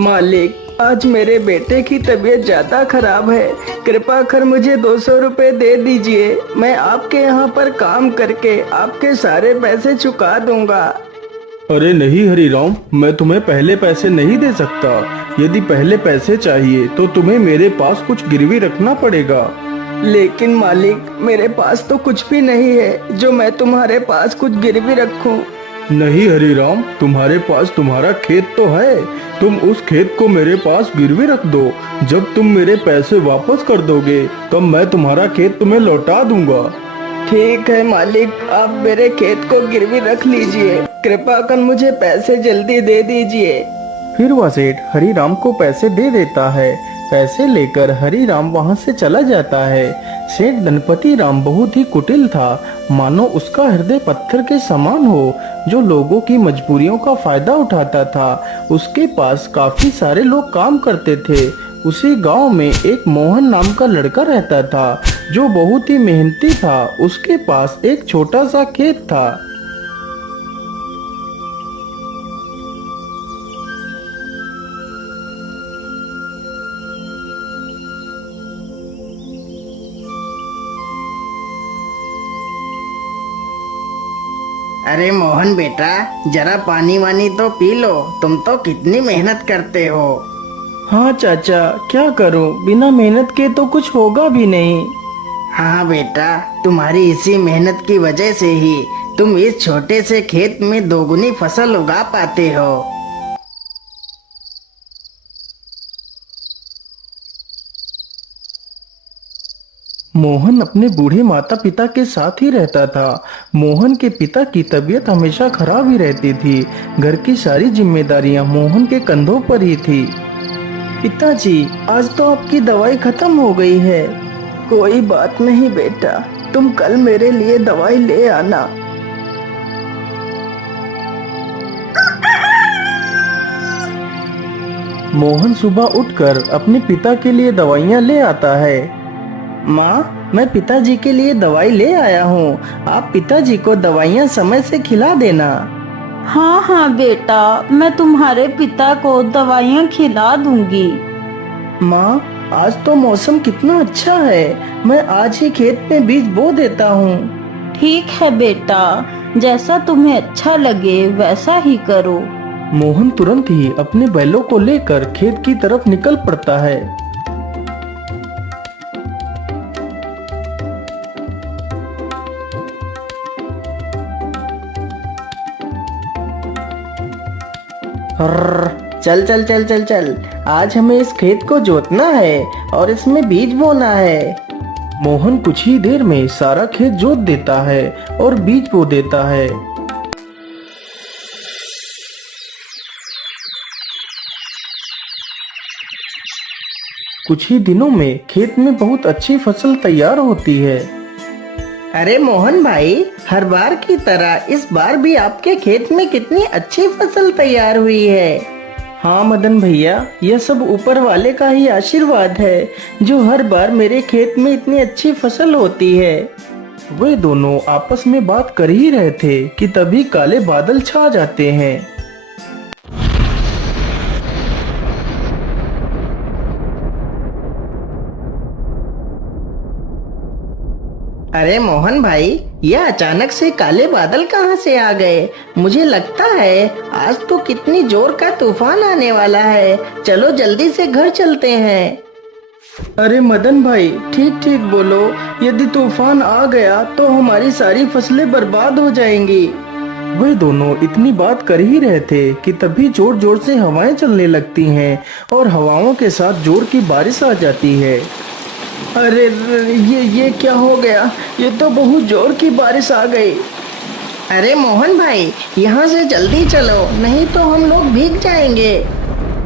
मालिक, आज मेरे बेटे की तबीयत ज्यादा खराब है। कृपा कर मुझे 200 रुपए दे दीजिए। मैं आपके यहाँ पर काम करके आपके सारे पैसे चुका दूंगा। अरे नहीं हरीराम, मैं तुम्हें पहले पैसे नहीं दे सकता। यदि पहले पैसे चाहिए तो तुम्हें मेरे पास कुछ गिरवी रखना पड़ेगा। लेकिन मालिक, मेरे पास तो कुछ भी नहीं है जो मैं तुम्हारे पास कुछ गिरवी रखूं। नहीं हरीराम, तुम्हारे पास तुम्हारा खेत तो है। तुम उस खेत को मेरे पास गिरवी रख दो। जब तुम मेरे पैसे वापस कर दोगे तब मैं तुम्हारा खेत तुम्हें लौटा दूंगा। ठीक है मालिक, आप मेरे खेत को गिरवी रख लीजिए। कृपा कर मुझे पैसे जल्दी दे दीजिए। फिर वह सेठ हरीराम को पैसे दे देता है। पैसे लेकर हरीराम वहां से चला जाता है। सेठ गणपति राम बहुत ही कुटिल था, मानो उसका हृदय पत्थर के समान हो, जो लोगों की मजबूरियों का फायदा उठाता था। उसके पास काफी सारे लोग काम करते थे। उसी गांव में एक मोहन नाम का लड़का रहता था, जो बहुत ही मेहनती था। उसके पास एक छोटा सा खेत था। अरे मोहन बेटा, जरा पानी वानी तो पी लो। तुम तो कितनी मेहनत करते हो। हाँ चाचा, क्या करूं, बिना मेहनत के तो कुछ होगा भी नहीं। हाँ बेटा, तुम्हारी इसी मेहनत की वजह से ही तुम इस छोटे से खेत में दोगुनी फसल उगा पाते हो। मोहन अपने बूढ़े माता पिता के साथ ही रहता था। मोहन के पिता की तबीयत हमेशा खराब ही रहती थी। घर की सारी जिम्मेदारियां मोहन के कंधों पर ही थी। पिताजी, आज तो आपकी दवाई खत्म हो गई है। कोई बात नहीं बेटा, तुम कल मेरे लिए दवाई ले आना। मोहन सुबह उठकर अपने पिता के लिए दवाइयां ले आता है। माँ, मैं पिताजी के लिए दवाई ले आया हूँ। आप पिताजी को दवाइयाँ समय से खिला देना। हाँ हाँ बेटा, मैं तुम्हारे पिता को दवाइयाँ खिला दूंगी। माँ, आज तो मौसम कितना अच्छा है। मैं आज ही खेत में बीज बो देता हूँ। ठीक है बेटा, जैसा तुम्हें अच्छा लगे वैसा ही करो। मोहन तुरंत ही अपने बैलों को लेकर खेत की तरफ निकल पड़ता है। चल चल चल चल चल, आज हमें इस खेत को जोतना है और इसमें बीज बोना है। मोहन कुछ ही देर में सारा खेत जोत देता है और बीज बो देता है। कुछ ही दिनों में खेत में बहुत अच्छी फसल तैयार होती है। अरे मोहन भाई, हर बार की तरह इस बार भी आपके खेत में कितनी अच्छी फसल तैयार हुई है। हाँ मदन भैया, यह सब ऊपर वाले का ही आशीर्वाद है, जो हर बार मेरे खेत में इतनी अच्छी फसल होती है। वे दोनों आपस में बात कर ही रहे थे कि तभी काले बादल छा जाते हैं। अरे मोहन भाई, यह अचानक से काले बादल कहाँ से आ गए। मुझे लगता है आज तो कितनी जोर का तूफान आने वाला है। चलो जल्दी से घर चलते हैं। अरे मदन भाई, ठीक ठीक बोलो। यदि तूफान आ गया तो हमारी सारी फसलें बर्बाद हो जाएंगी। वे दोनों इतनी बात कर ही रहे थे कि तभी जोर जोर से हवाएं चलने लगती हैं और हवाओं के साथ जोर की बारिश आ जाती है। अरे ये क्या हो गया। ये तो बहुत जोर की बारिश आ गई। अरे मोहन भाई, यहाँ से जल्दी चलो, नहीं तो हम लोग भीग जाएंगे।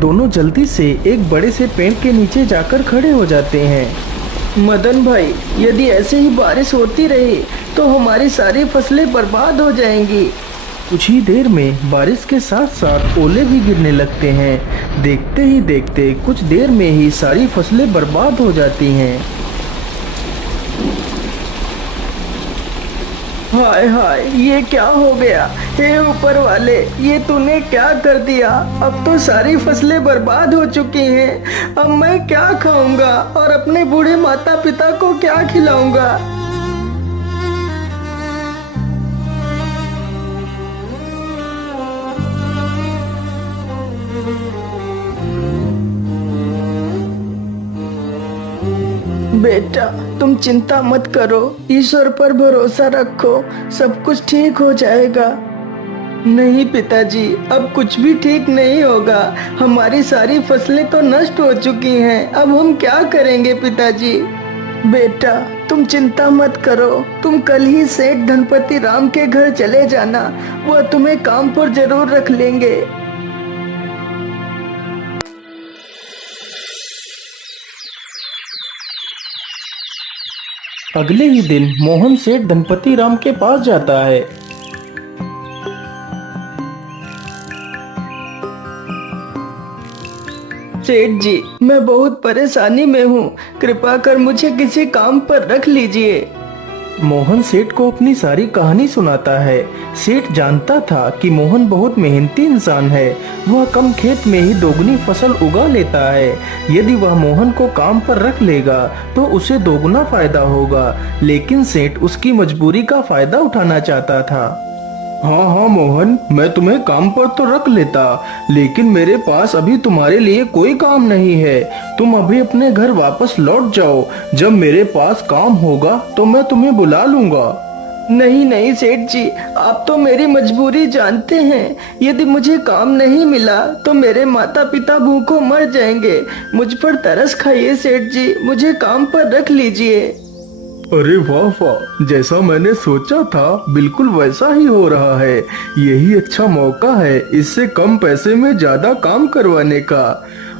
दोनों जल्दी से एक बड़े से पेड़ के नीचे जाकर खड़े हो जाते हैं। मदन भाई, यदि ऐसे ही बारिश होती रही तो हमारी सारी फसलें बर्बाद हो जाएंगी। कुछ ही देर में बारिश के साथ साथ ओले भी गिरने लगते हैं। देखते ही देखते कुछ देर में ही सारी फसलें बर्बाद हो जाती हैं। हाय हाय, ये क्या हो गया? हे ऊपर वाले, ये तूने क्या कर दिया? अब तो सारी फसलें बर्बाद हो चुकी हैं। अब मैं क्या खाऊंगा और अपने बूढ़े माता पिता को क्या खिलाऊंगा? बेटा, तुम चिंता मत करो, ईश्वर पर भरोसा रखो, सब कुछ ठीक हो जाएगा। नहीं पिताजी, अब कुछ भी ठीक नहीं होगा। हमारी सारी फसलें तो नष्ट हो चुकी हैं। अब हम क्या करेंगे पिताजी? बेटा, तुम चिंता मत करो। तुम कल ही सेठ धनपति राम के घर चले जाना। वह तुम्हें काम पर जरूर रख लेंगे। अगले ही दिन मोहन सेठ धनपति राम के पास जाता है। सेठ जी, मैं बहुत परेशानी में हूँ। कृपा कर मुझे किसी काम पर रख लीजिए। मोहन सेठ को अपनी सारी कहानी सुनाता है। सेठ जानता था कि मोहन बहुत मेहनती इंसान है। वह कम खेत में ही दोगुनी फसल उगा लेता है। यदि वह मोहन को काम पर रख लेगा तो उसे दोगुना फायदा होगा। लेकिन सेठ उसकी मजबूरी का फायदा उठाना चाहता था। हाँ हाँ मोहन, मैं तुम्हें काम पर तो रख लेता, लेकिन मेरे पास अभी तुम्हारे लिए कोई काम नहीं है। तुम अभी अपने घर वापस लौट जाओ। जब मेरे पास काम होगा तो मैं तुम्हें बुला लूंगा। नहीं नहीं सेठ जी, आप तो मेरी मजबूरी जानते हैं। यदि मुझे काम नहीं मिला तो मेरे माता पिता भूखों मर जाएंगे। मुझ पर तरस खाइए सेठ जी, मुझे काम पर रख लीजिए। अरे वाह वाह, जैसा मैंने सोचा था बिल्कुल वैसा ही हो रहा है। यही अच्छा मौका है इससे कम पैसे में ज्यादा काम करवाने का।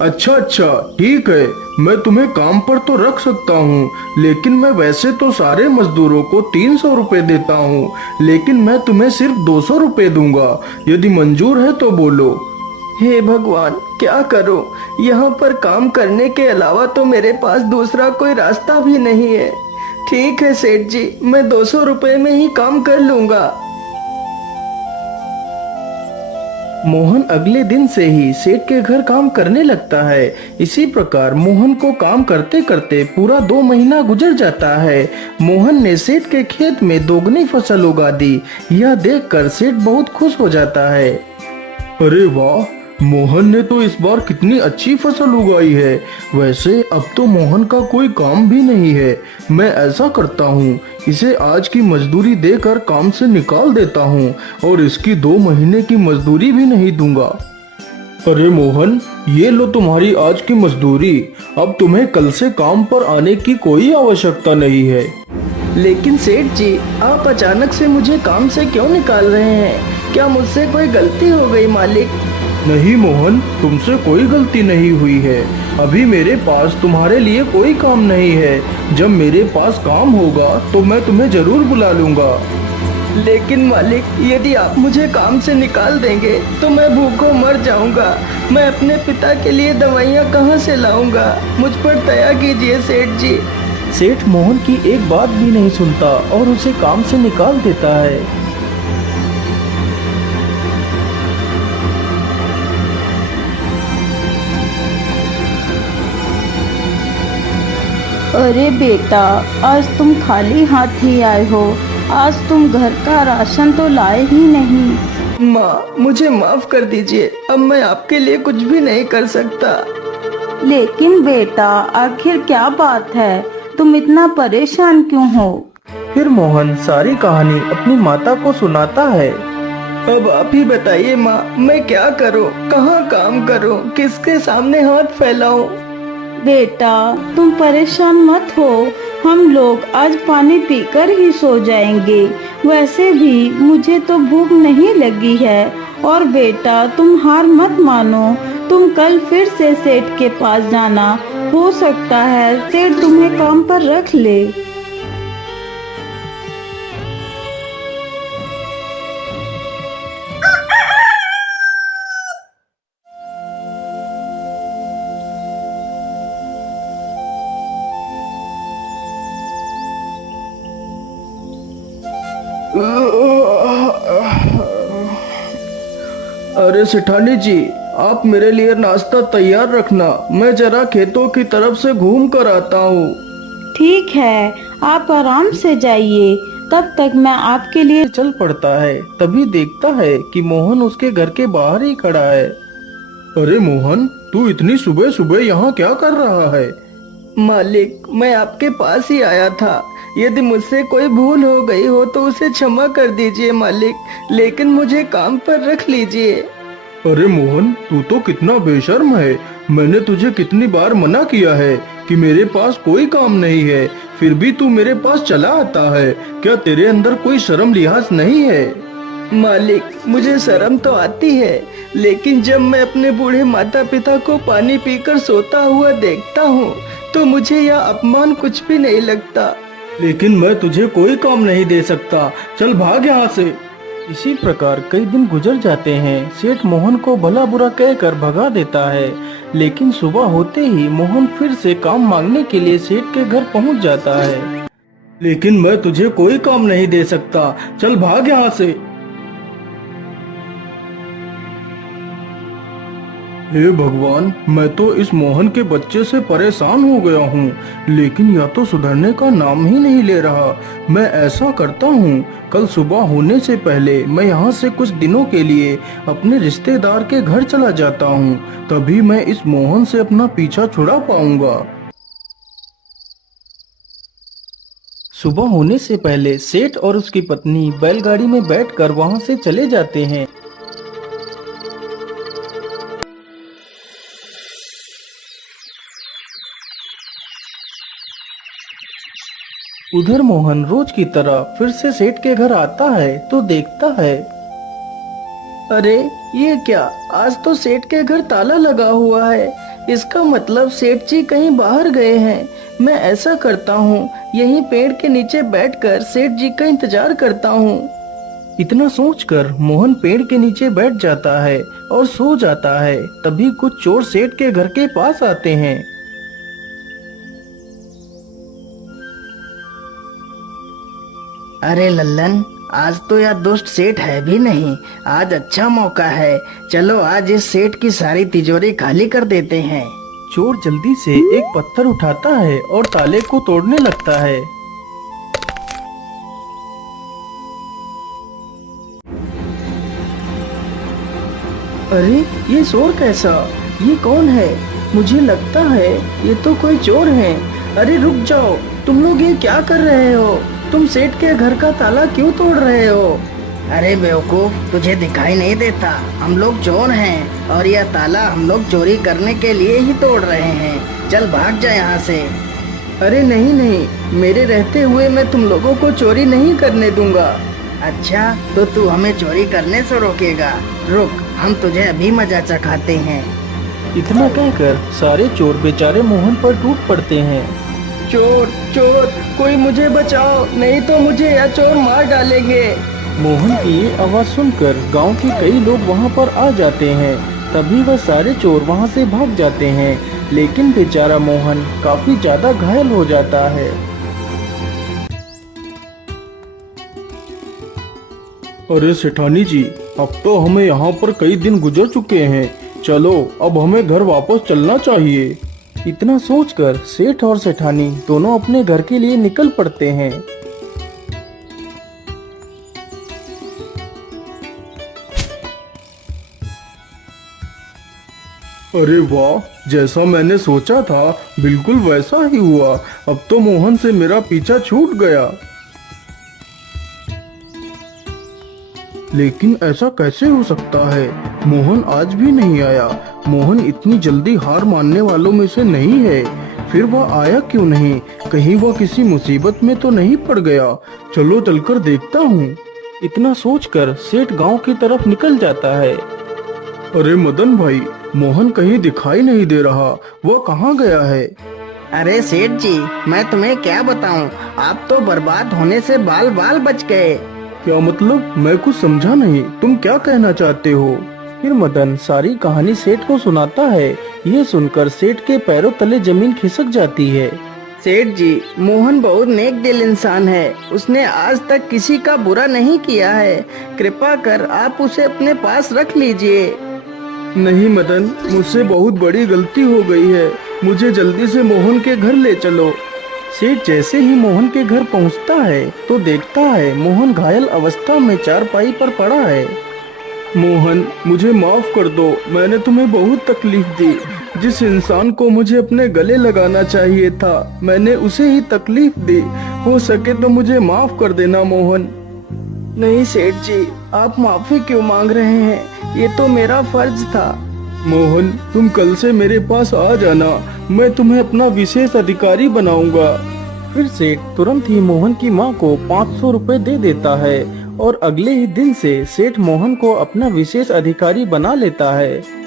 अच्छा अच्छा, ठीक है, मैं तुम्हें काम पर तो रख सकता हूँ, लेकिन मैं वैसे तो सारे मजदूरों को 300 रुपए देता हूँ, लेकिन मैं तुम्हें सिर्फ 200 रुपए दूंगा। यदि मंजूर है तो बोलो। हे भगवान, क्या करूं? यहाँ पर काम करने के अलावा तो मेरे पास दूसरा कोई रास्ता भी नहीं है। ठीक है सेठ जी, मैं 200 रुपए में ही काम कर लूंगा। मोहन अगले दिन से ही सेठ के घर काम करने लगता है। इसी प्रकार मोहन को काम करते करते पूरा 2 महीना गुजर जाता है। मोहन ने सेठ के खेत में दोगुनी फसल उगा दी। यह देखकर सेठ बहुत खुश हो जाता है। अरे वाह, मोहन ने तो इस बार कितनी अच्छी फसल उगाई है। वैसे अब तो मोहन का कोई काम भी नहीं है। मैं ऐसा करता हूँ, इसे आज की मजदूरी देकर काम से निकाल देता हूँ और इसकी 2 महीने की मजदूरी भी नहीं दूंगा। अरे मोहन, ये लो तुम्हारी आज की मजदूरी। अब तुम्हें कल से काम पर आने की कोई आवश्यकता नहीं है। लेकिन सेठ जी, आप अचानक से मुझे काम से क्यों निकाल रहे हैं? क्या मुझसे कोई गलती हो गई मालिक? नहीं मोहन, तुमसे कोई गलती नहीं हुई है। अभी मेरे पास तुम्हारे लिए कोई काम नहीं है। जब मेरे पास काम होगा तो मैं तुम्हें जरूर बुला लूंगा। लेकिन मालिक, यदि आप मुझे काम से निकाल देंगे तो मैं भूखों मर जाऊंगा। मैं अपने पिता के लिए दवाइयाँ कहाँ से लाऊंगा? मुझ पर दया कीजिए सेठ जी। सेठ मोहन की एक बात भी नहीं सुनता और उसे काम से निकाल देता है। अरे बेटा, आज तुम खाली हाथ ही आए हो। आज तुम घर का राशन तो लाए ही नहीं। माँ, मुझे माफ कर दीजिए। अब मैं आपके लिए कुछ भी नहीं कर सकता। लेकिन बेटा, आखिर क्या बात है? तुम इतना परेशान क्यों हो? फिर मोहन सारी कहानी अपनी माता को सुनाता है। अब आप ही बताइए माँ, मैं क्या करूँ? कहाँ काम करूँ? किसके सामने हाथ फैलाऊं? बेटा, तुम परेशान मत हो। हम लोग आज पानी पीकर ही सो जाएंगे। वैसे भी मुझे तो भूख नहीं लगी है। और बेटा, तुम हार मत मानो। तुम कल फिर से सेठ के पास जाना। हो सकता है सेठ तुम्हें काम पर रख ले। अरे सेठानी जी, आप मेरे लिए नाश्ता तैयार रखना, मैं जरा खेतों की तरफ से घूम कर आता हूँ। ठीक है, आप आराम से जाइए, तब तक मैं आपके लिए चल पड़ता है। तभी देखता है कि मोहन उसके घर के बाहर ही खड़ा है। अरे मोहन, तू इतनी सुबह सुबह यहाँ क्या कर रहा है? मालिक, मैं आपके पास ही आया था। यदि मुझसे कोई भूल हो गई हो तो उसे क्षमा कर दीजिए मालिक, लेकिन मुझे काम पर रख लीजिए। अरे मोहन, तू तो कितना बेशर्म है। मैंने तुझे कितनी बार मना किया है कि मेरे पास कोई काम नहीं है, फिर भी तू मेरे पास चला आता है। क्या तेरे अंदर कोई शर्म लिहाज नहीं है? मालिक, मुझे शर्म तो आती है, लेकिन जब मैं अपने बूढ़े माता पिता को पानी पीकर सोता हुआ देखता हूँ तो मुझे यह अपमान कुछ भी नहीं लगता। लेकिन मैं तुझे कोई काम नहीं दे सकता, चल भाग यहाँ से। इसी प्रकार कई दिन गुजर जाते हैं। सेठ मोहन को भला बुरा कहकर भगा देता है, लेकिन सुबह होते ही मोहन फिर से काम मांगने के लिए सेठ के घर पहुंच जाता है। लेकिन मैं तुझे कोई काम नहीं दे सकता, चल भाग यहाँ से। हे भगवान, मैं तो इस मोहन के बच्चे से परेशान हो गया हूँ, लेकिन यह तो सुधरने का नाम ही नहीं ले रहा। मैं ऐसा करता हूँ, कल सुबह होने से पहले मैं यहाँ से कुछ दिनों के लिए अपने रिश्तेदार के घर चला जाता हूँ, तभी मैं इस मोहन से अपना पीछा छुड़ा पाऊंगा। सुबह होने से पहले सेठ और उसकी पत्नी बैलगाड़ी में बैठकर वहाँ से चले जाते हैं। उधर मोहन रोज की तरह फिर से सेठ के घर आता है तो देखता है, अरे ये क्या, आज तो सेठ के घर ताला लगा हुआ है। इसका मतलब सेठ जी कहीं बाहर गए हैं। मैं ऐसा करता हूँ, यहीं पेड़ के नीचे बैठकर सेठ जी का इंतजार करता हूँ। इतना सोचकर मोहन पेड़ के नीचे बैठ जाता है और सो जाता है। तभी कुछ चोर सेठ के घर के पास आते हैं। अरे लल्लन, आज तो यह दुष्ट सेठ है भी नहीं। आज अच्छा मौका है, चलो आज इस सेठ की सारी तिजोरी खाली कर देते हैं। चोर जल्दी से एक पत्थर उठाता है और ताले को तोड़ने लगता है। अरे ये शोर कैसा, ये कौन है? मुझे लगता है ये तो कोई चोर है। अरे रुक जाओ, तुम लोग ये क्या कर रहे हो? तुम सेठ के घर का ताला क्यों तोड़ रहे हो? अरे बेवकूफ, तुझे दिखाई नहीं देता? हम लोग चोर हैं और यह ताला हम लोग चोरी करने के लिए ही तोड़ रहे हैं। चल भाग जा यहाँ से। अरे नहीं नहीं, मेरे रहते हुए मैं तुम लोगों को चोरी नहीं करने दूंगा। अच्छा, तो तू हमें चोरी करने से रोकेगा? रुक, हम तुझे अभी मजा चखाते हैं। इतना कहकर सारे चोर बेचारे मोहन पर टूट पड़ते हैं। चोर चोर, कोई मुझे बचाओ, नहीं तो मुझे यह चोर मार डालेंगे। मोहन की ये आवाज सुनकर गांव के कई लोग वहां पर आ जाते हैं। तभी वह सारे चोर वहां से भाग जाते हैं, लेकिन बेचारा मोहन काफी ज्यादा घायल हो जाता है। अरे सेठानी जी, अब तो हमें यहाँ पर कई दिन गुजर चुके हैं, चलो अब हमें घर वापस चलना चाहिए। इतना सोचकर सेठ और सेठानी दोनों अपने घर के लिए निकल पड़ते हैं। अरे वाह, जैसा मैंने सोचा था बिल्कुल वैसा ही हुआ। अब तो मोहन से मेरा पीछा छूट गया। लेकिन ऐसा कैसे हो सकता है? मोहन आज भी नहीं आया। मोहन इतनी जल्दी हार मानने वालों में से नहीं है। फिर वह आया क्यों नहीं? कहीं वह किसी मुसीबत में तो नहीं पड़ गया? चलो चलकर देखता हूँ। इतना सोचकर सेठ गांव की तरफ निकल जाता है। अरे मदन भाई, मोहन कहीं दिखाई नहीं दे रहा, वह कहाँ गया है? अरे सेठ जी, मैं तुम्हें क्या बताऊं, आप तो बर्बाद होने से बाल बाल बच गए। क्या मतलब? मैं कुछ समझा नहीं, तुम क्या कहना चाहते हो? फिर मदन सारी कहानी सेठ को सुनाता है। ये सुनकर सेठ के पैरों तले जमीन खिसक जाती है। सेठ जी, मोहन बहुत नेक दिल इंसान है। उसने आज तक किसी का बुरा नहीं किया है। कृपा कर आप उसे अपने पास रख लीजिए। नहीं मदन, मुझसे बहुत बड़ी गलती हो गई है। मुझे जल्दी से मोहन के घर ले चलो। सेठ जैसे ही मोहन के घर पहुंचता है तो देखता है मोहन घायल अवस्था में चारपाई पर पड़ा है। मोहन, मुझे माफ कर दो, मैंने तुम्हें बहुत तकलीफ दी। जिस इंसान को मुझे अपने गले लगाना चाहिए था, मैंने उसे ही तकलीफ दी। हो सके तो मुझे माफ कर देना मोहन। नहीं सेठ जी, आप माफी क्यों मांग रहे हैं? ये तो मेरा फर्ज था। मोहन, तुम कल से मेरे पास आ जाना, मैं तुम्हें अपना विशेष अधिकारी बनाऊंगा। फिर सेठ तुरंत ही मोहन की माँ को 500 रुपए दे देता है और अगले ही दिन से सेठ मोहन को अपना विशेष अधिकारी बना लेता है।